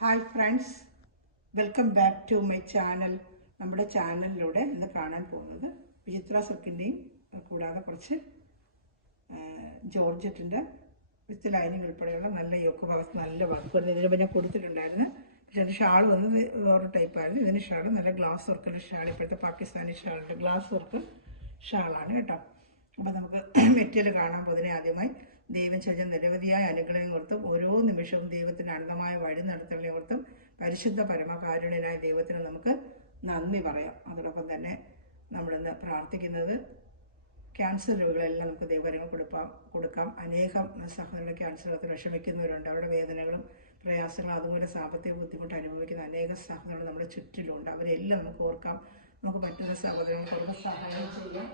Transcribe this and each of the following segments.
Hi friends, welcome back to my channel. നമ്മുടെ ചാനലിലൂടെ ഇന്ന് കാണാൻ പോകുന്നത് വിചിത്ര സിൽക്കിൻ്റെയും കൂടാതെ കുറച്ച് ജോർജറ്റിൻ്റെ വിത്ത് ലൈനിങ് ഉൾപ്പെടെയുള്ള നല്ല യോക്ക് ഭാഗത്ത് നല്ല വർക്ക് വരുന്നത്. ഇതിന് ഞാൻ കൊടുത്തിട്ടുണ്ടായിരുന്നു. പക്ഷേ എൻ്റെ ഷാൾ വന്നത് വേറെ ടൈപ്പായിരുന്നു. ഇതിന് ഷാൾ നല്ല ഗ്ലാസ് വർക്കുള്ള ഷാൾ, ഇപ്പോഴത്തെ പാകിസ്ഥാനി ഷാളിൻ്റെ ഗ്ലാസ് വർക്ക് ഷാളാണ് കേട്ടോ. അപ്പോൾ നമുക്ക് മെറ്റീരിയൽ കാണാൻ പോകുന്നതിന് ആദ്യമായി ദൈവം ചെയ്ത നിരവധിയായ അനുഗ്രഹം കൊടുത്തും ഓരോ നിമിഷവും ദൈവത്തിന് അനന്തമായ വഴി നടത്തലിനെ കൊടുത്തും പരിശുദ്ധ പരമകാരുണ്യനായ ദൈവത്തിന് നമുക്ക് നന്ദി പറയാം. അതോടൊപ്പം തന്നെ നമ്മളിന്ന് പ്രാർത്ഥിക്കുന്നത് ക്യാൻസർ രോഗികളെല്ലാം നമുക്ക് ദൈവകരങ്ങൾ കൊടുക്കാം. അനേകം സഹോദരങ്ങൾ ക്യാൻസർ വിഷമിക്കുന്നവരുണ്ട്. അവരുടെ വേദനകളും പ്രയാസങ്ങളും അതുപോലെ സാമ്പത്തിക ബുദ്ധിമുട്ട് അനുഭവിക്കുന്ന അനേക സഹോദരങ്ങൾ നമ്മുടെ ചുറ്റിലുണ്ട്. അവരെല്ലാം നമുക്ക് ഓർക്കാം. നമുക്ക് പറ്റുന്ന സഹോദരങ്ങൾക്ക് അവർക്ക് സഹായം ചെയ്യാം.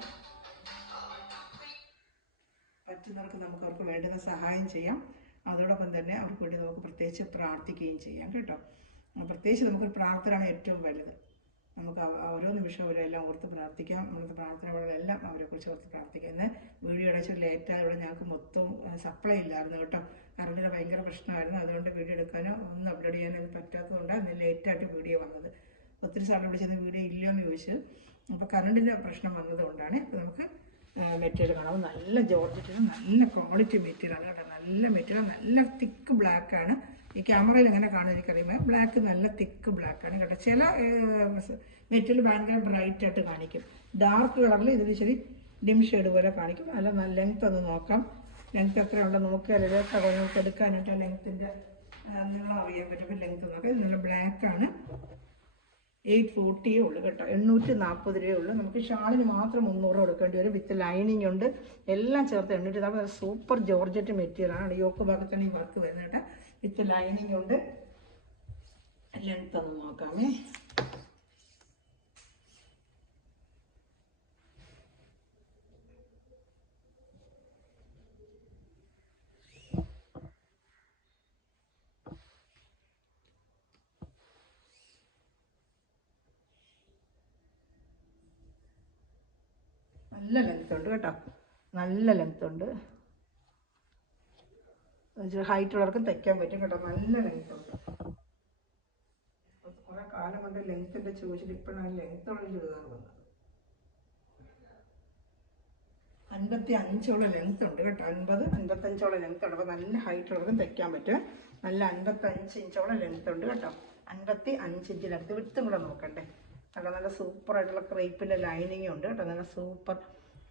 പറ്റുന്നവർക്ക് നമുക്ക് അവർക്ക് വേണ്ടുന്ന സഹായം ചെയ്യാം. അതോടൊപ്പം തന്നെ അവർക്ക് വേണ്ടി നമുക്ക് പ്രത്യേകിച്ച് പ്രാർത്ഥിക്കുകയും ചെയ്യാം കേട്ടോ. പ്രത്യേകിച്ച് നമുക്കൊരു പ്രാർത്ഥനയാണ് ഏറ്റവും വലുത്. നമുക്ക് ഓരോ നിമിഷവും അവരെല്ലാം ഓർത്ത് പ്രാർത്ഥിക്കാം. നമ്മുടെ പ്രാർത്ഥനകളെല്ലാം അവരെക്കുറിച്ച് ഓർത്ത് പ്രാർത്ഥിക്കാം. ഇന്ന് വീഡിയോ അടച്ച് ലേറ്റായതോടെ ഞങ്ങൾക്ക് മൊത്തം സപ്ലൈ ഇല്ലായിരുന്നു കേട്ടോ. കറണ്ടിന് ഭയങ്കര പ്രശ്നമായിരുന്നു. അതുകൊണ്ട് വീഡിയോ എടുക്കാനോ ഒന്നും അപ്ലോഡ് ചെയ്യാനോ പറ്റാത്തതുകൊണ്ടാണ് ഇന്ന് ലേറ്റായിട്ട് വീഡിയോ വന്നത്. ഒത്തിരി സ്ഥലം വിളിച്ചത് വീഡിയോ ഇല്ലയോ എന്ന് ചോദിച്ചു. അപ്പോൾ കറണ്ടിൻ്റെ പ്രശ്നം വന്നതുകൊണ്ടാണ്. അപ്പോൾ നമുക്ക് മെറ്റീരിയൽ കാണാം. നല്ല ജോർജറ്റിന് നല്ല ക്വാളിറ്റി മെറ്റീരിയലാണ് കേട്ടോ. നല്ല മെറ്റീരിയൽ, നല്ല തിക്ക് ബ്ലാക്കാണ്. ഈ ക്യാമറയിൽ എങ്ങനെ കാണുമെന്ന് എനിക്കറിയുമ്പോൾ ബ്ലാക്ക് നല്ല തിക്ക് ബ്ലാക്കാണ് കേട്ടോ. ചില മെറ്റീരിയൽ ഭയങ്കര ബ്രൈറ്റ് ആയിട്ട് കാണിക്കും. ഡാർക്ക് കളറിൽ ഇതിന് ശരി ഡിം ഷെയ്ഡ് പോലെ കാണിക്കും. അല്ല നല്ല ലെങ്ത് ഒന്ന് നോക്കാം. ലെങ്ത് എത്ര ഉണ്ടെന്ന് നോക്കിയാൽ നമുക്ക് എടുക്കാനായിട്ട് ലെങ്ത്തിൻ്റെ നീളം അറിയാൻ പറ്റും. അപ്പോൾ ലെങ്ത് നോക്കാം. ഇത് നല്ല ബ്ലാക്കാണ്. 840 ഉള്ളൂ കേട്ടോ. 840 രൂപയേ ഉള്ളൂ. നമുക്ക് ഷാളിന് മാത്രം 300 കൊടുക്കേണ്ടി വരും. വിത്ത് ലൈനിങ് ഉണ്ട്, എല്ലാം ചേർത്ത് 840. സൂപ്പർ ജോർജറ്റ് മെറ്റീരിയലാണ്. യോക്ക് ഭാഗത്താണ് ഈ വർക്ക് വരുന്നത് കേട്ടോ. വിത്ത് ലൈനിങ് ഉണ്ട്. ലെങ്ത് ഒന്ന് നോക്കാമേ. നല്ല ലെങ്ത് ഉണ്ട് കേട്ടോ. നല്ല ലെങ്ത് ഉണ്ട്. ഹൈറ്റ് ഉള്ളവർക്ക് തയ്ക്കാൻ പറ്റും കേട്ടോ. നല്ല ലെങ്ത് ഉണ്ട്. കുറെ കാലം കൊണ്ട് ലെങ്ത്തിൻ്റെ ചോദിച്ചിട്ട് ഇപ്പോഴാണ് ലെങ്ത്തുള്ള ചുരിദാർ വന്നത്. 55 ലെങ്ത് ഉണ്ട് കേട്ടോ. 55 ലെങ്ത് ഉണ്ട്. അപ്പോൾ നല്ല ഹൈറ്റ് ഉള്ളവർക്കും തയ്ക്കാൻ പറ്റും. നല്ല 55 ഇഞ്ചോളം ലെങ്ത് ഉണ്ട് കേട്ടോ. 55 ഇഞ്ച് ലെങ്ത്. വിട്ടും കൂടെ നോക്കണ്ടേ. നല്ല നല്ല സൂപ്പറായിട്ടുള്ള ക്രേപ്പിൻ്റെ ലൈനിങ് ഉണ്ട് കേട്ടോ. നല്ല സൂപ്പർ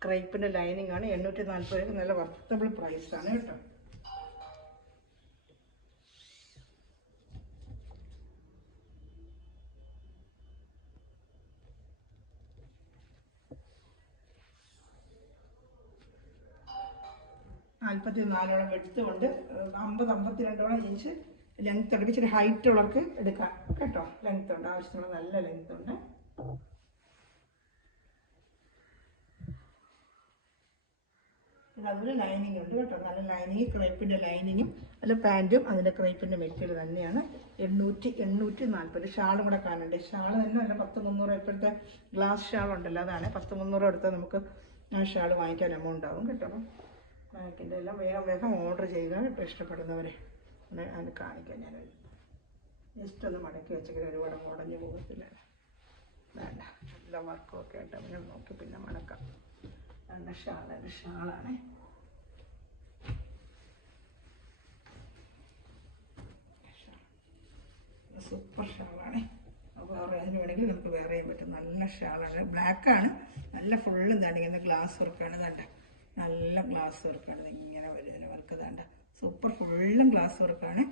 ക്രേപ്പിൻ്റെ ലൈനിങ് ആണ്. 840 രൂപയ്ക്ക് നല്ല വർത്തബിൾ പ്രൈസാണ് കേട്ടോ. നാൽപ്പത്തിനാലോളം വെടുത്തുകൊണ്ട് 50-52 ഇഞ്ച് ലെങ്ത് ഉണ്ട്. ഇച്ചിരി ഹൈറ്റ് ഉള്ളവർക്ക് എടുക്കാം കേട്ടോ. ലെങ്ത് ഉണ്ട്, ആവശ്യമുള്ള നല്ല ലെങ്ത് ഉണ്ട്. അതുപോലെ ലൈനിങ് ഉണ്ട് കേട്ടോ. നല്ല ലൈനിങ്, ക്രേപ്പിൻ്റെ ലൈനിങ്ങും നല്ല പാൻറ്റും അതിൻ്റെ ക്രേപ്പിൻ്റെ മെറ്റീരിയൽ തന്നെയാണ്. 840. ഷാളും കൂടെ കാണണ്ടേ. ഷാൾ തന്നെ അല്ല 10-300. ഇപ്പോഴത്തെ ഗ്ലാസ് ഷാൾ ഉണ്ടല്ലോ, അതാണ് 10-300 എടുത്താൽ നമുക്ക് ആ ഷാൾ വാങ്ങിക്കാൻ എമൗണ്ട് ആവും കേട്ടോ. ബാക്കിൻ്റെ എല്ലാം വേഗം ഓർഡർ ചെയ്യുക കേട്ടോ. ഇഷ്ടപ്പെടുന്നവരെ അത് കാണിക്കാം. ഞാൻ ജസ്റ്റ് ഒന്ന് മടക്കി വെച്ചെങ്കിൽ ഒരുപാട് മുടഞ്ഞു പോകത്തില്ല. വേണ്ട, നല്ല വർക്കും ഒക്കെ ആയിട്ട് അങ്ങനെ നോക്കി പിന്നെ മടക്കാം. നല്ല ഷാളാണ്. സൂപ്പർ ഷാളാണ്. അപ്പോൾ അതിന് വേണമെങ്കിൽ നമുക്ക് വേറെ ചെയ്യാൻ പറ്റും. നല്ല ഷാളാണ്. ബ്ലാക്കാണ്. നല്ല ഫുള്ളും തണ്ടിങ്ങനെ ഗ്ലാസ് വർക്കാണ്. കണ്ട നല്ല ഗ്ലാസ് വർക്കാണ്. ഇങ്ങനെ വരുന്നതിന് വർക്ക് താണ്ട. സൂപ്പർ ഫുള്ളും ഗ്ലാസ് വർക്കാണ്.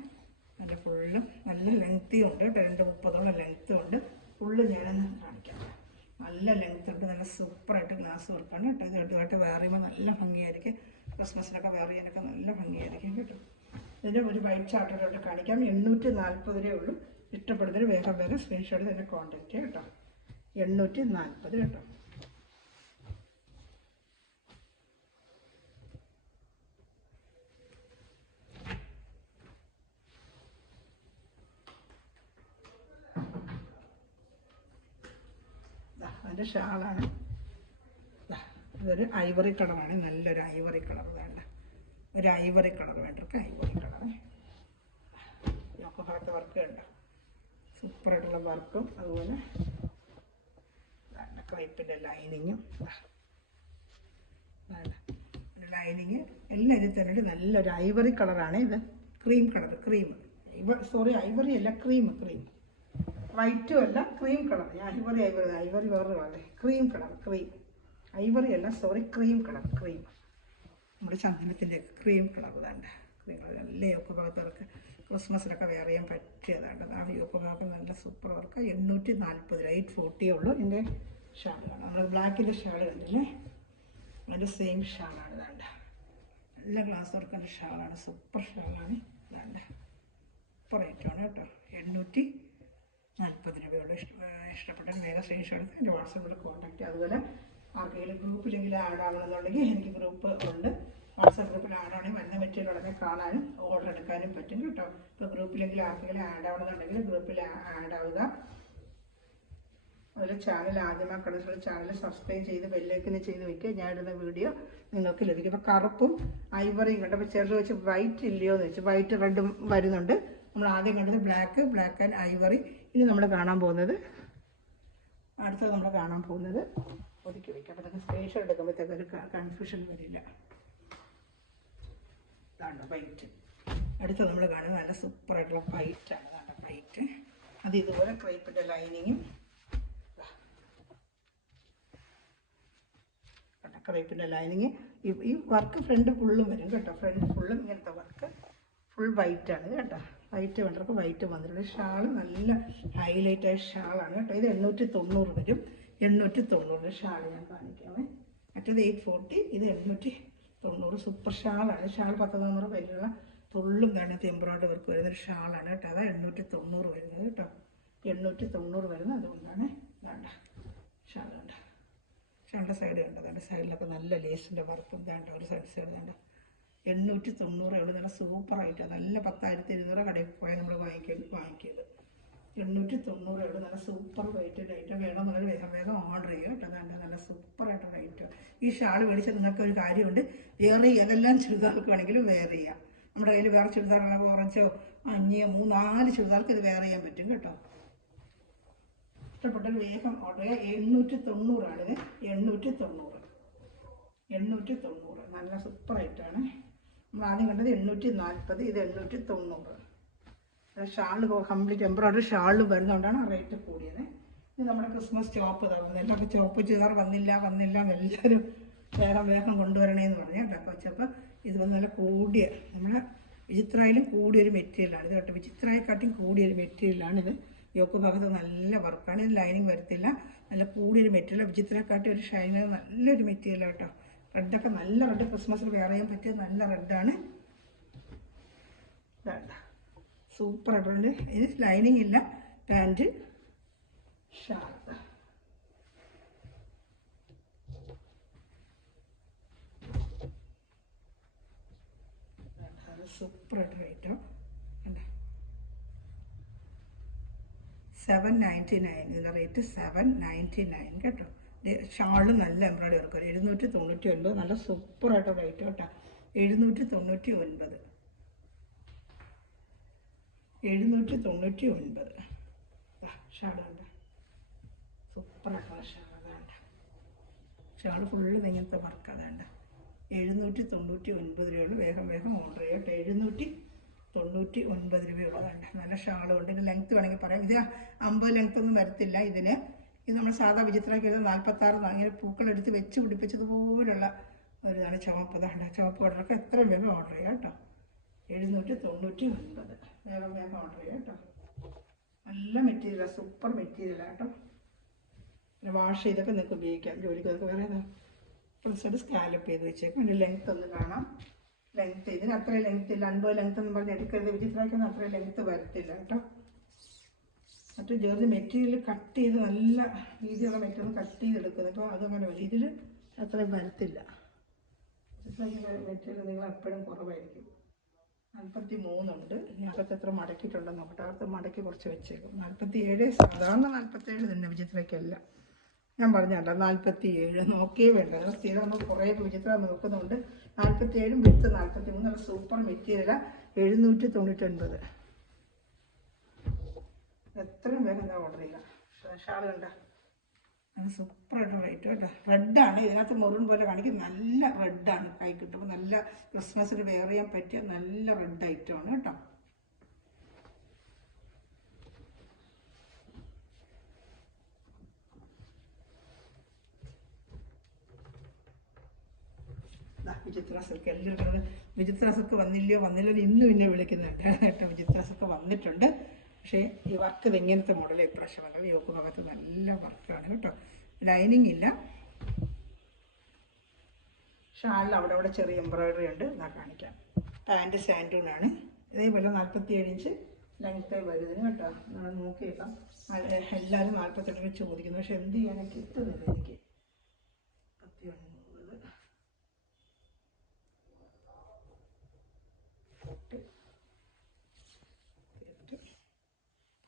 നല്ല ഫുള്ളും നല്ല ലെങ്ത്തും ഉണ്ട് കേട്ടോ. 230 ലെങ്ത്തും ഉണ്ട്. ഫുള്ള് ഞാനൊന്ന് കാണിക്കാം. നല്ല ലെങ്ത് ഉണ്ട്. നല്ല സൂപ്പറായിട്ട് ഗ്ലാസ് വർക്കാണ് കേട്ടോ. ഇതുമായിട്ട് വെയർ ചെയ്യുമ്പോൾ നല്ല ഭംഗിയായിരിക്കും. ക്രിസ്മസിനൊക്കെ വെയർ ചെയ്യാനൊക്കെ നല്ല ഭംഗിയായിരിക്കും കേട്ടോ. ഇതിൻ്റെ ഒരു വൈറ്റ് ചാർട്ടറായിട്ട് കാണിക്കാം. 840 രൂപയേ ഉള്ളൂ. ഇഷ്ടപ്പെടുന്നതിന് വേഗം സ്ക്രീൻഷോട്ട് തന്നെ കോൺടാക്റ്റ് ചെയ്യാം കേട്ടോ. 840 കേട്ടോ. അതിൻ്റെ ഷാളാണ്. ഇതൊരു ഐവറി കളറാണ്. നല്ലൊരു ഐവറി കളർ വേണ്ട. ഒരു ഐവറി കളർ വേണ്ടവർക്ക് ഐവറി കളർ. ഒക്കെ ഭാഗത്ത് വർക്ക് കണ്ടോ, സൂപ്പറായിട്ടുള്ള വർക്കും അതുപോലെ ക്രൈപ്പിൻ്റെ ലൈനിങ്ങും ലൈനിങ് എല്ലാം ഇതിൽ തന്നെ നല്ലൊരു ഐവറി കളറാണ് ഇത്. ക്രീം കളർ, ഐവറി അല്ല, ക്രീം വൈറ്റും അല്ല, ക്രീം കളർ. ഐവറി വേറൊരു കളറേ, ക്രീം കളർ, ഐവറി അല്ല, ക്രീം കളർ, നമ്മുടെ ചന്ദനത്തിൻ്റെ ക്രീം കളർ വേണ്ട. ക്രീം കളർ നല്ല യോക്ക് ഭാഗത്തവർക്ക് ക്രിസ്മസിനൊക്കെ വെയർ ചെയ്യാൻ പറ്റിയതാണ്. ആ യോക്ക് ഭാഗം നല്ല സൂപ്പർ വർക്ക്. 840 840 ഉള്ളൂ. ഇതിൻ്റെ ഷാളാണ് നമ്മൾ ബ്ലാക്കിൻ്റെ ഷാൾ കണ്ടില്ലേ, അതിൻ്റെ സെയിം ഷാളാണ് വേണ്ട. നല്ല ഗ്ലാസ് വർക്കിൻ്റെ ഷാളാണ്, സൂപ്പർ ഷാളാണ് വേണ്ട. ഇപ്പോൾ റേറ്റാണ് കേട്ടോ, 840 രൂപയുള്ള. ഇഷ്ടപ്പെട്ട വേഗം സ്ക്രീൻഷോട്ട് എടുത്ത് എൻ്റെ വാട്സാപ്പിൽ കോൺടാക്റ്റ്. അതുപോലെ ആർക്കെങ്കിലും ഗ്രൂപ്പിലെങ്കിലും ആഡ് ആവണമെന്നുണ്ടെങ്കിൽ എനിക്ക് ഗ്രൂപ്പ് ഉണ്ട്. വാട്സാപ്പ് ഗ്രൂപ്പിൽ ആഡ് ആണെങ്കിൽ വരുന്ന മെറ്റീരിയൽ ഉടനെ കാണാനും ഓർഡർ എടുക്കാനും പറ്റും കേട്ടോ. ഇപ്പോൾ ഗ്രൂപ്പിലെങ്കിലും ആർക്കെങ്കിലും ആഡ് ആവണമെന്നുണ്ടെങ്കിൽ ഗ്രൂപ്പിൽ ആഡ് ആവുക. അതുപോലെ ചാനൽ ആദ്യമായി കണ്ടിട്ടുള്ള ചാനൽ സബ്സ്ക്രൈബ് ചെയ്ത് ബെല്ലൈക്കൻ ചെയ്ത് വയ്ക്കുക. ഞാൻ ഇടുന്ന വീഡിയോ നിങ്ങൾക്ക് ലഭിക്കും. ഇപ്പോൾ കറുപ്പും ഐവറിയും കണ്ട്, അപ്പോൾ ചിലർ വെച്ച് വൈറ്റ് ഇല്ലയോ എന്ന് വെച്ച്, വൈറ്റ് റെഡും വരുന്നുണ്ട്. നമ്മൾ ആദ്യം കണ്ടത് ബ്ലാക്ക് ആൻഡ് ഐവറി. ഇനി നമ്മൾ കാണാൻ പോകുന്നത്, അടുത്തത് നമ്മൾ കാണാൻ പോകുന്നത് ഒതുക്കി വയ്ക്കാം. അപ്പോൾ നിങ്ങൾക്ക് സ്ക്രീൻഷോട്ട് എടുക്കുമ്പോഴത്തേക്ക് ഒരു കൺഫ്യൂഷൻ വരില്ല. ഇതാണ് വൈറ്റ്. അടുത്ത നമ്മൾ കാണുന്നത് നല്ല സൂപ്പറായിട്ടുള്ള വൈറ്റാണ്. അതാണ് വൈറ്റ്. അത് ഇതുപോലെ ക്രൈപ്പിൻ്റെ ലൈനിങ്ങും ക്രൈപ്പിൻ്റെ ലൈനിങ്. ഈ വർക്ക് ഫ്രണ്ട് ഫുള്ളും വരും കേട്ടോ. ഫ്രണ്ട് ഫുള്ളും ഇങ്ങനത്തെ വർക്ക്, ഫുൾ വൈറ്റാണ് കേട്ടോ. വൈറ്റ് വേണ്ടവർക്ക് വൈറ്റ് വന്നിട്ടുണ്ട്. ഷാൾ നല്ല ഹൈലൈറ്റായ ഷാളാണ് കേട്ടോ. ഇത് 890 വരും. 890 ഷാൾ ഞാൻ കാണിക്കാമേ. മറ്റേത് 840, ഇത് 890. സൂപ്പർ ഷാളാണ്. ഷാൾ 10-4 പേരുള്ള ഫുള്ളും കാണാത്ത എംബ്രോയ്ഡറി വർക്ക് വരുന്നൊരു ഷാളാണ് കേട്ടോ. അതാണ് 890 വരുന്നത് കേട്ടോ. 890 വരുന്നത്. അതുകൊണ്ടാണ് വേണ്ട ഷാൾ വേണ്ട. ഷാളിൻ്റെ സൈഡ് കണ്ടതാണ്, സൈഡിലൊക്കെ നല്ല ലേസിൻ്റെ വർക്കും വേണ്ട. ഒരു സൈഡ് വേണ്ട. 890 എവിടെ നല്ല സൂപ്പറായിട്ടാണ്. നല്ല 10,200 കടയിൽ പോയാൽ നമ്മൾ വാങ്ങിക്കരുത്. 890 എവിടെ നല്ല സൂപ്പർ റേറ്റ് വേണമെന്നുള്ളത് വേഗം ഓർഡർ ചെയ്യുക കേട്ടോ. അതാണ്ട് നല്ല സൂപ്പറായിട്ട് റേറ്റ്. ഈ ഷാൾ മേടിച്ചാൽ നിങ്ങൾക്ക് ഒരു കാര്യമുണ്ട്, വേറെ ഏതെല്ലാം ചുരിദാർക്ക് വേണമെങ്കിലും വെയർ ചെയ്യാം. നമ്മുടെ കയ്യിൽ വേറെ ചുരിദാറുകളൊക്കെ ഓറഞ്ചോ 5-4 ചുരിദാർക്ക് ഇത് വെയർ ചെയ്യാൻ പറ്റും കേട്ടോ. ഇഷ്ടപ്പെട്ടൊരു വേഗം ഓർഡർ ചെയ്യുക. 890 ആണിത്. 890 നല്ല സൂപ്പറായിട്ടാണ്. നമ്മൾ ആദ്യം കണ്ടത് 840, ഇത് 890. ഷാൾ കംപ്ലീറ്റ് എംബ്രോയ്ഡറി ഷാൾ വരുന്നതുകൊണ്ടാണ് റേറ്റ് കൂടിയത്. ഇത് നമ്മുടെ ക്രിസ്മസ് ചോപ്പ് തന്നത്. എല്ലാവർക്കും ചോപ്പ് ചെയ്താൽ വന്നില്ല എല്ലാവരും വേഗം കൊണ്ടുവരണേന്ന് പറഞ്ഞു കേട്ടോ. അപ്പോൾ വെച്ചപ്പോൾ ഇത് വന്ന് നല്ല കൂടിയ, നമ്മുടെ വിചിത്രയിലും കൂടിയൊരു മെറ്റീരിയലാണ് ഇത് കേട്ടോ. വിചിത്രയെക്കാട്ടിയും കൂടിയൊരു മെറ്റീരിയലാണിത്. യോക്ക് ഭാഗത്ത് നല്ല വർക്കാണ്. ഇത് ലൈനിങ് വരത്തില്ല. നല്ല കൂടിയൊരു മെറ്റീരിയൽ. വിചിത്രയെക്കാട്ടി ഒരു ഷൈനർ നല്ലൊരു മെറ്റീരിയലാണ് കേട്ടോ. റെഡൊക്കെ നല്ല റെഡ്, ക്രിസ്മസിൽ വെയർ ചെയ്യാൻ പറ്റിയ നല്ല റെഡാണ്. വേണ്ട സൂപ്പറായിട്ടുണ്ട്. ഇത് ലൈനിങ് ഇല്ല, പാൻറ്റ് ഷാൾ. സൂപ്പറായിട്ട് റേറ്റോ. 799. ഇതിൻ്റെ റേറ്റ് 799 കേട്ടോ. ഷാള് നല്ല എംബ്രോയ്ഡറി വർക്ക്. 799 നല്ല സൂപ്പറായിട്ട് റേറ്റ് കേട്ടോ. 799 ഷാൾ വേണ്ട. സൂപ്പറായിട്ടുള്ള ഷാൾ വേണ്ട. ഷാൾ ഫുള്ള് ഇങ്ങനത്തെ വർക്ക് അതാണ്ട്. 799 രൂപയുള്ളൂ. വേഗം ഓർഡർ ചെയ്യാം കേട്ടോ. 799 രൂപയുള്ളതാണ്. നല്ല ഷാളും ഉണ്ട്. ഇതിൻ്റെ ലെങ്ത്ത് വേണമെങ്കിൽ പറയാം. ഇത് 50 ലെങ്ത്ത് ഒന്നും വരത്തില്ല ഇതിന്. ഇത് നമ്മൾ സാധാ വിചിത്രമാക്കി 46 അങ്ങനെ പൂക്കളെടുത്ത് വെച്ച് പിടിപ്പിച്ചതുപോലുള്ള ഒരു ഇതാണ്. ചുവപ്പതാണ്. ചുവപ്പ് ഓർഡറൊക്കെ എത്രയും വേഗം ഓർഡർ ചെയ്യാം കേട്ടോ. 799 വേഗം ഓർഡർ ചെയ്യാം കേട്ടോ. നല്ല മെറ്റീരിയലാണ്, സൂപ്പർ മെറ്റീരിയലാണ് കേട്ടോ. പിന്നെ വാഷ് ചെയ്തൊക്കെ നിങ്ങൾക്ക് ഉപയോഗിക്കാം. ജോലിക്കൊക്കെ വേറെ പ്രിൻസോട് സ്കാലപ്പ് ചെയ്ത് വെച്ചേക്കും. അതിൻ്റെ ലെങ്ത്ത് ഒന്ന് കാണാം. ലെങ്ത്ത് ഇതിന് അത്ര ലെങ്ത്ത് ഇല്ല. 50 ലെങ്ത്ത് എന്ന് പറഞ്ഞ് എടുക്കരുത്. വിചിത്രമായിക്കൊന്നും അത്ര ലെങ്ത്ത് വരത്തില്ല കേട്ടോ. മറ്റു ജോലി മെറ്റീരിയൽ കട്ട് ചെയ്ത് നല്ല രീതിയുള്ള മെറ്റീരിയൽ കട്ട് ചെയ്തെടുക്കുന്നത്. അപ്പോൾ അതങ്ങനെ വരും. ഇതിൽ അത്രയും വരത്തില്ല. മെറ്റീരിയൽ നിങ്ങൾ എപ്പോഴും കുറവായിരിക്കും. 43 ഉണ്ട്. ഇതിനകത്ത് എത്ര മടക്കിയിട്ടുണ്ടെന്ന് നോക്കട്ടെ. അകത്ത് മടക്കി കുറച്ച് വെച്ചേക്കും. 47 സാധാരണ 47 തന്നെ വിചിത്രയ്ക്കല്ല. ഞാൻ പറഞ്ഞല്ലോ 47 നോക്കിയേ വേണ്ട. സ്ഥിരം നമ്മൾ കുറേ വിചിത്ര നോക്കുന്നുണ്ട്. 47 വിത്ത് 43 നല്ല സൂപ്പർ മെറ്റീരിയലാണ്. 799 എത്രയും വേഗം എന്താ ഓർഡർ ചെയ്യുക. ഷാൾ കണ്ട അത് സൂപ്പറായിട്ട് റേറ്റ് കേട്ടോ. റെഡാണ്, ഇതിനകത്ത് മെറൂൺ പോലെ കാണിക്കും, നല്ല റെഡാണ്. കൈ കിട്ടുമ്പോൾ നല്ല ക്രിസ്മസിന് വെയർ ചെയ്യാൻ പറ്റിയ നല്ല റെഡ് ഐറ്റമാണ് കേട്ടോ. വിചിത്ര സിൽക്ക് എല്ലാവർക്കും വിചിത്ര സിൽക്ക് വന്നില്ലയോ ഇന്ന് പിന്നെ വിളിക്കുന്നുണ്ട് കേട്ടോ. വിചിത്ര സിൽക്ക് വന്നിട്ടുണ്ട്, പക്ഷേ ഈ വർക്ക് ഇത് ഇങ്ങനത്തെ മോഡൽ ഇപ്രാവശ്യം വന്നത്. യോക്ക് ഭാഗത്ത് നല്ല വർക്കാണ് കേട്ടോ, ലൈനിങ് ഇല്ല. ഷാളിൽ അവിടെ ചെറിയ എംബ്രോയിഡറി ഉണ്ട്, ഞാൻ കാണിക്കാം. പാൻറ്റ് സാൻഡൂണാണ്, ഇതേപോലെ 47 ഇഞ്ച് ലെങ്ത് വരുന്നതിന് കേട്ടോ. നമ്മൾ നോക്കിയേക്കാം. എല്ലാവരും 48 ചോദിക്കുന്നു, പക്ഷെ എന്ത് ചെയ്യാൻ കിട്ടുന്നില്ല എനിക്ക്.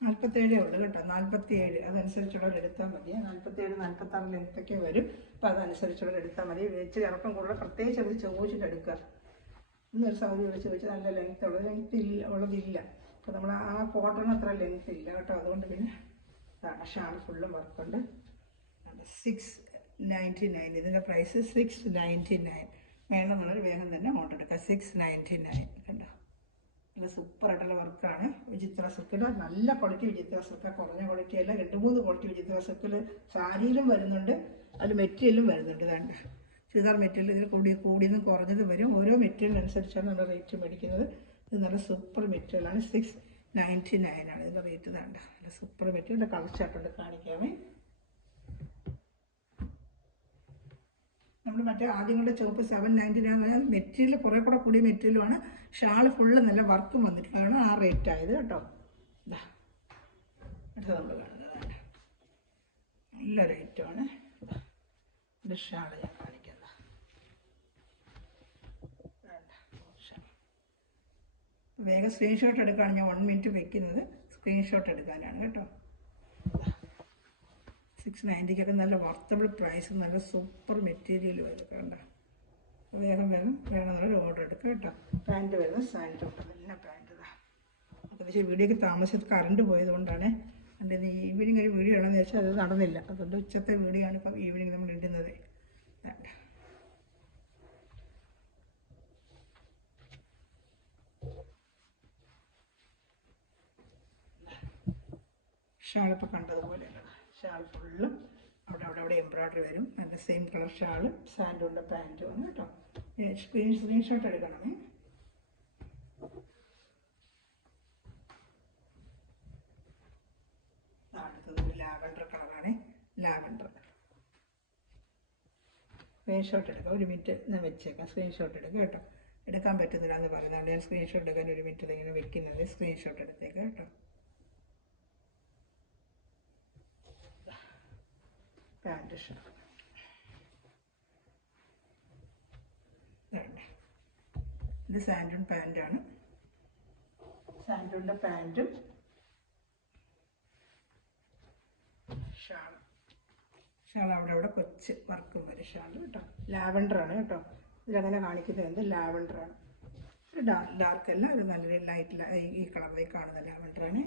47 ഉള്ളു കേട്ടോ. 47 അതനുസരിച്ചുള്ളവർ എടുത്താൽ മതി. 47, 46 ലെങ്ത്തൊക്കെ വരും. അപ്പോൾ അതനുസരിച്ചുള്ളവർ എടുത്താൽ മതി. വെച്ച് ഇറക്കം കൂടുതൽ പ്രത്യേകിച്ച് അത് ചോദിച്ചിട്ട് എടുക്കുക. ഇന്നൊരു സൗദി വിളിച്ച് ചോദിച്ചാൽ നല്ല ലെങ്ത് ഉള്ളതില്ല. അപ്പോൾ നമ്മൾ ആ കോട്ടൺ അത്ര ലെങ്ത് ഇല്ല കേട്ടോ. അതുകൊണ്ട് പിന്നെ ഷാൾ ഫുള്ളും വർക്കുണ്ട്. 699 ഇതിൻ്റെ പ്രൈസ് 699. വേണമെന്നുള്ളൊരു വേഗം തന്നെ ഓർഡർ എടുക്കുക. 699 കണ്ടോ, നല്ല സൂപ്പറായിട്ടുള്ള വർക്കാണ്. വിചിത്ര സിൽക്കിൽ നല്ല ക്വാളിറ്റി വിചിത്ര സിൽക്ക്, കുറഞ്ഞ ക്വാളിറ്റി അല്ല, 2-3 ക്വാളിറ്റി വിചിത്ര സിൽക്കിൽ സാരിയിലും വരുന്നുണ്ട്, അതിൽ മെറ്റീരിയലും വരുന്നുണ്ട്. വേണ്ട ചുരിദാർ മെറ്റീരിയൽ ഇതിൽ കൂടിയതും കുറഞ്ഞതും വരും. ഓരോ മെറ്റീരിയൽ അനുസരിച്ചാണ് നമ്മുടെ റേറ്റ് മേടിക്കുന്നത്. ഇത് നല്ല സൂപ്പർ മെറ്റീരിയലാണ്. 699 ആണ് ഇതിൻ്റെ റേറ്റ്. വേണ്ട നല്ല സൂപ്പർ മെറ്റീരിയൽ. കളർ ചാർട്ടുണ്ട്, കാണിക്കാമേ. നമ്മൾ മറ്റേ ആദ്യം കൊണ്ട് ചുവപ്പ് 799 മെറ്റീരിയൽ കുറേ കൂടെ കൂടിയ മെറ്റീരിയലുമാണ്. ഷാൾ ഫുള്ള് നല്ല വർക്കും വന്നിട്ടുള്ളതാണ് ആ റേറ്റ് ആയത് കേട്ടോ. ഇതാ അടുത്ത നമ്മൾ കാണുന്നതാണ്, നല്ല റേറ്റുമാണ്. ഇത് ഷാൾ ഞാൻ കാണിക്കുന്നത്. വേഗം സ്ക്രീൻഷോട്ട് എടുക്കുകയാണ്. ഞാൻ 1 മിനിറ്റ് വെക്കുന്നത് സ്ക്രീൻഷോട്ട് എടുക്കാനാണ് കേട്ടോ. 690 നല്ല വർത്തബിൾ പ്രൈസ്, നല്ല സൂപ്പർ മെറ്റീരിയൽ വരും കണ്ട. വേണമെന്നൊരു ഓർഡർ എടുക്കുക കേട്ടോ. പാൻറ്റ് വരുന്നത് സാൻഡൂൺ, നല്ല പാൻറ്റ്. അത്യാവശ്യം വീഡിയോക്ക് താമസിച്ച് കറണ്ട് പോയതുകൊണ്ടാണ്. എൻ്റെ ഈവനിങ് ഒരു വീഡിയോ ആണെന്ന് വെച്ചാൽ അത് നടന്നില്ല. അതുകൊണ്ട് ഉച്ചത്തെ വീഡിയോ ആണ് ഇപ്പം ഈവനിങ് നമ്മൾ ഇടുന്നത്. ഷാളിപ്പോൾ കണ്ടതുപോലെയാണ്. ഷാൾ ഫുള്ളും അവിടെ എംബ്രോയിഡറി വരും. നല്ല സെയിം കളർ ഷാളും സാൻഡൂണിൻ്റെ പാൻറ്റുമാണ് കേട്ടോ. സ്ക്രീൻഷോട്ട് എടുക്കണമേ. അടുത്തത് ലാവൻഡർ കളറാണ്. ലാവൻഡർ സ്ക്രീൻഷോട്ട് എടുക്കാം. 1 മിനിറ്റ് ഞാൻ വെച്ചേക്കാം. സ്ക്രീൻഷോട്ട് എടുക്കുക കേട്ടോ. എടുക്കാൻ പറ്റുന്നില്ല എന്ന് പറയുന്നതുകൊണ്ട് ഞാൻ സ്ക്രീൻഷോട്ട് എടുക്കാൻ 1 മിനിറ്റ് ഇങ്ങനെ വെക്കുന്നത്. സ്ക്രീൻഷോട്ട് എടുത്തേക്കാം കേട്ടോ. പാൻറ്റ് ഷർട്ട് ഇത് സാൻഡൂൺ പാൻറ്റാണ്. സാൻഡൂണിൻ്റെ പാൻറ്റും ഷാൾ അവിടെ കൊച്ച് വർക്കും വരും ഷാൾ കേട്ടോ. ലാവൻഡറാണ് കേട്ടോ. ഇതിലങ്ങനെ കാണിക്കുന്നത് എന്ത് ലാവൻഡറാണ്. ഡാർക്ക് അല്ല, ഒരു നല്ലൊരു ലൈറ്റ് ഈ കളറിലേക്ക് കാണുന്ന ലാവൻഡറാണ്.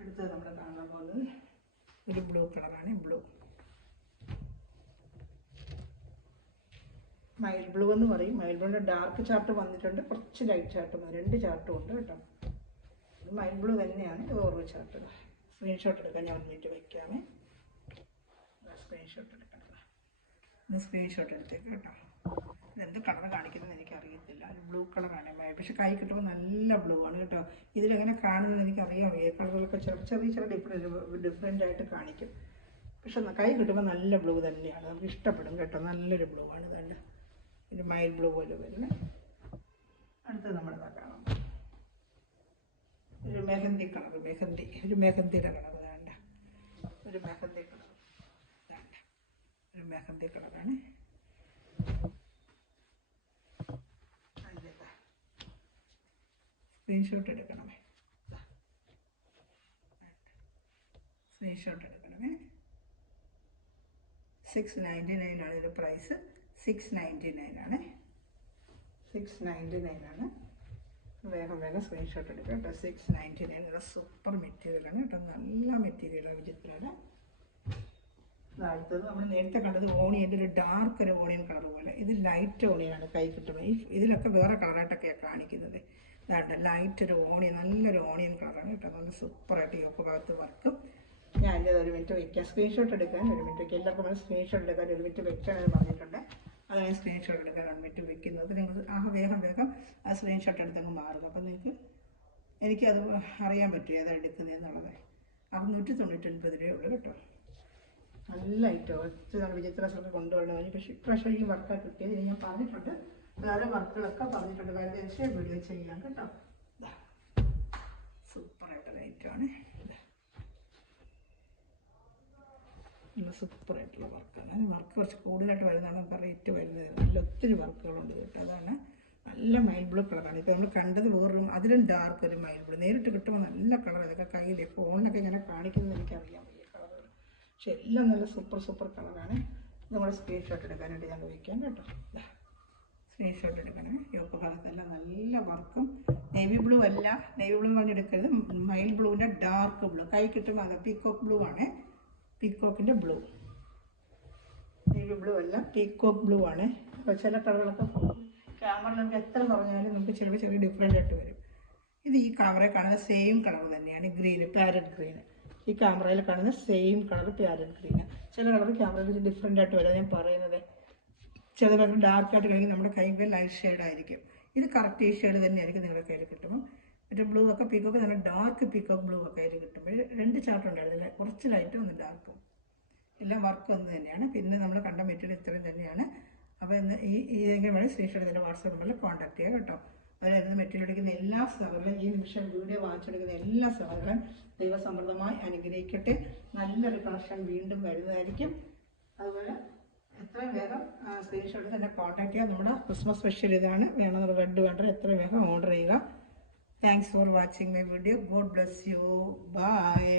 അടുത്തത് നമ്മൾ കാണാൻ പോകുന്നത് ഒരു ബ്ലൂ കളറാണ്. മൈൽ ബ്ലൂ എന്ന് പറയും. മൈൽ ബ്ലൂവിൻ്റെ ഡാർക്ക് ചാർട്ട് വന്നിട്ടുണ്ട്, കുറച്ച് ലൈറ്റ് ചാർട്ടും 2 ചാർട്ടും ഉണ്ട് കേട്ടോ. ഇത് മൈൽ ബ്ലൂ തന്നെയാണ്. ഇത് ഓരോ ചാർട്ട്. സ്ക്രീൻഷോട്ട് എടുക്കാൻ ഞാൻ 1 മിനിറ്റ് വയ്ക്കാമേ. സ്ക്രീൻഷോട്ട് എടുക്കണം. ഇന്ന് സ്ക്രീൻഷോട്ട് എടുത്തേക്ക് കേട്ടോ. ഇതെന്ത് കളർ കാണിക്കുന്നത് എനിക്കറിയത്തില്ല. ഒരു ബ്ലൂ കളറാണ്. പക്ഷെ കൈ കിട്ടുമ്പോൾ നല്ല ബ്ലൂ ആണ് കേട്ടോ. ഇതിലെങ്ങനെ കാണുന്നത് എനിക്കറിയാം. ഈ കളറുകളൊക്കെ ചെറിയ ഡിഫറെൻ്റ് ആയിട്ട് കാണിക്കും. പക്ഷെ കൈ കിട്ടുമ്പോൾ നല്ല ബ്ലൂ തന്നെയാണ്. നമുക്ക് ഇഷ്ടപ്പെടും കേട്ടോ. നല്ലൊരു ബ്ലൂ ആണ്. ഇതല്ല ഇത് മൈൽ ബ്ലൂ പോലെ വരുന്നത്. അടുത്തത് നമ്മളിതാ കാണാം. ഒരു മെഹന്തി കളർ. ഒരു മെഹന്തിയുടെ കളർ വേണ്ട. ഒരു മെഹന്തി കളർ വേണ്ട. ഒരു മെഹന്തി കളറാണ്. സ്ക്രീൻഷോട്ട് എടുക്കണമേ. സ്ക്രീൻഷോട്ട് എടുക്കണമേ. 699 ആണ് ഇതിൻ്റെ പ്രൈസ്. 699 ആണ്. 699 ആണ്. വേഗം വേഗം സ്ക്രീൻഷോട്ട് എടുക്കുക കേട്ടോ. 699 സൂപ്പർ മെറ്റീരിയലാണ് കേട്ടോ. നല്ല മെറ്റീരിയലാണ് വിചിത്രയുടെ. അടുത്തത് നമ്മൾ നേരത്തെ കണ്ടത് ഓണിയൻ്റെ ഒരു ഡാർക്ക് ഒരു ഓണിയൻ കളർ പോലെ. ഇത് ലൈറ്റ് ഓണിയനാണ് കൈ കിട്ടുന്നത്. ഇതിലൊക്കെ വേറെ കളറായിട്ടൊക്കെയാണ് കാണിക്കുന്നത്. ഇതാണ്ട് ലൈറ്റ് ഒരു ഓണിയൻ, നല്ലൊരു ഓണിയൻ കളറാണ് കേട്ടോ. നല്ല സൂപ്പറായിട്ട് യോക്ക് ഭാഗത്ത് വർക്കും. ഞാൻ അതിൻ്റെ ഒരു മിനിറ്റ് വയ്ക്കാം. സ്ക്രീൻഷോട്ട് എടുക്കാൻ ഒരു മിനിറ്റ് വയ്ക്കുക. എല്ലാവർക്കും നമ്മൾ സ്ക്രീൻഷോട്ട് എടുക്കാൻ ഒരു മിനിറ്റ് വെക്കാനെന്ന് പറഞ്ഞിട്ടുണ്ട്. അതാണ് സ്ക്രീൻഷോട്ട് എടുക്കാൻ 1 മിനിറ്റ് വെക്കുന്നത്. നിങ്ങൾ വേഗം ആ സ്ക്രീൻഷോട്ട് എടുത്തങ്ങ് മാറുക. അപ്പം നിങ്ങൾക്ക് എനിക്കത് അറിയാൻ പറ്റും ഏതാണ് എടുക്കുന്നതെന്നുള്ളത്. 699 രൂപയുള്ളൂ കേട്ടോ. നല്ല ഐറ്റം. ഒത്തിരി നല്ല വിചിത്രസൊക്കെ കൊണ്ടുവരണം. പക്ഷേ ഈ വർക്കാണ് കിട്ടിയത്. ഞാൻ പറഞ്ഞിട്ടുണ്ട്, വേറെ വർക്കുകളൊക്കെ പറഞ്ഞിട്ടുണ്ട്. വേറെ വീഡിയോ ചെയ്യാം കേട്ടോ. സൂപ്പറായിട്ടുള്ള ഐറ്റമാണ്. നല്ല സൂപ്പറായിട്ടുള്ള വർക്കാണ്. വർക്ക് കുറച്ച് കൂടുതലായിട്ട് വരുന്നതാണ് നമുക്ക് റേറ്റ് വരുന്നത്. നല്ല ഒത്തിരി വർക്കുകളുണ്ട് കേട്ടോ. അതാണ് നല്ല മൈൽ ബ്ലൂ കളറാണ്. ഇപ്പോൾ നമ്മൾ കണ്ടത് വേറൊരു അതിലും ഡാർക്ക് ഒരു മൈൽ ബ്ലൂ. നേരിട്ട് കിട്ടുമ്പോൾ നല്ല കളർ. ഇതൊക്കെ കയ്യിൽ ഫോണിലൊക്കെ ഇങ്ങനെ കാണിക്കുന്നത് എനിക്കറിയാൻ വയ്യ കളറുകൾ. പക്ഷെ എല്ലാം നല്ല സൂപ്പർ കളറാണ്. നമ്മുടെ സ്ക്രീൻഷോട്ട് എടുക്കാനായിട്ട് ഞാൻ ഉപയോഗിക്കാം കേട്ടോ. സ്ക്രീൻഷോട്ട് എടുക്കണം. യോക്ക് ഭാഗത്തെല്ലാം നല്ല വർക്കും. നേവി ബ്ലൂ അല്ല, നേവി ബ്ലൂ എന്ന് പറഞ്ഞെടുക്കരുത്. മൈൽ ബ്ലൂവിൻ്റെ ഡാർക്ക് ബ്ലൂ. കൈ കിട്ടുമ്പോൾ അത് പീക്കോക്ക് ബ്ലൂ ആണ്. പീക്കോക്കിൻ്റെ ബ്ലൂ, നേവി ബ്ലൂ അല്ല, പീക്കോക്ക് ബ്ലൂ ആണ്. അപ്പോൾ ചില കളറുകളൊക്കെ ക്യാമറ നമുക്ക് എത്ര പറഞ്ഞാലും നമുക്ക് ചെറിയ ഡിഫറെൻ്റ് ആയിട്ട് വരും. ഇത് ഈ ക്യാമറയിൽ കാണുന്ന സെയിം കളർ തന്നെയാണ്. Green, parrot green. ഈ ക്യാമറയിൽ കാണുന്ന സെയിം കളർ പാരറ്റ് ഗ്രീന്. ചില കളർ ക്യാമറയിൽ ഡിഫറെൻ്റ് ആയിട്ട് വരും. ഞാൻ പറയുന്നത് ചില കളർ ഡാർക്കായിട്ട് കഴിക്കും, നമ്മുടെ കൈക്ക് ലൈറ്റ് ഷെയ്ഡായിരിക്കും. ഇത് കറക്റ്റ് ഈ ഷെയ്ഡ് തന്നെയായിരിക്കും നിങ്ങളുടെ കയ്യിൽ കിട്ടുമ്പോൾ. മറ്റേ ബ്ലൂ ഒക്കെ പീക്കോക്ക് നല്ല ഡാർക്ക് പീക്കോക്ക് ബ്ലൂ ഒക്കെ ആയിട്ട് കിട്ടുമ്പോൾ 2 ചാർട്ട് ഉണ്ടായിരുന്നില്ല, കുറച്ച് ലൈറ്റും ഒന്ന് ഡാർക്കും. എല്ലാം വർക്ക് ഒന്ന് തന്നെയാണ്. പിന്നെ നമ്മൾ കണ്ട മെറ്റീരിയൽ ഇത്രയും തന്നെയാണ്. അപ്പോൾ ഇന്ന് ഏതെങ്കിലും വേണമെങ്കിൽ സ്ക്രീൻഷോട്ട് ഇതിൻ്റെ വാട്സാപ്പ് നമ്പറിൽ കോൺടാക്ട് ചെയ്യുക കേട്ടോ. അതായത് മെറ്റീരിയൽ എടുക്കുന്ന എല്ലാ സഹോദരങ്ങളും, ഈ നിമിഷം വീഡിയോ വാങ്ങിച്ചെടുക്കുന്ന എല്ലാ സഹോദരങ്ങളും ദൈവസമൃദ്ധമായി അനുഗ്രഹിക്കട്ടെ. നല്ലൊരു കളക്ഷൻ വീണ്ടും വരുന്നതായിരിക്കും. അതുപോലെ എത്രയും വേഗം സ്ക്രീൻഷോട്ട് തന്നെ കോൺടാക്ട് ചെയ്യുക. നമ്മുടെ ക്രിസ്മസ് സ്പെഷ്യൽ ഇതാണ്. വേണമെന്നുള്ള റെഡ് വേണ്ട എത്രയും വേഗം ഓർഡർ ചെയ്യുക. Thanks for watching my video. God bless you. Bye.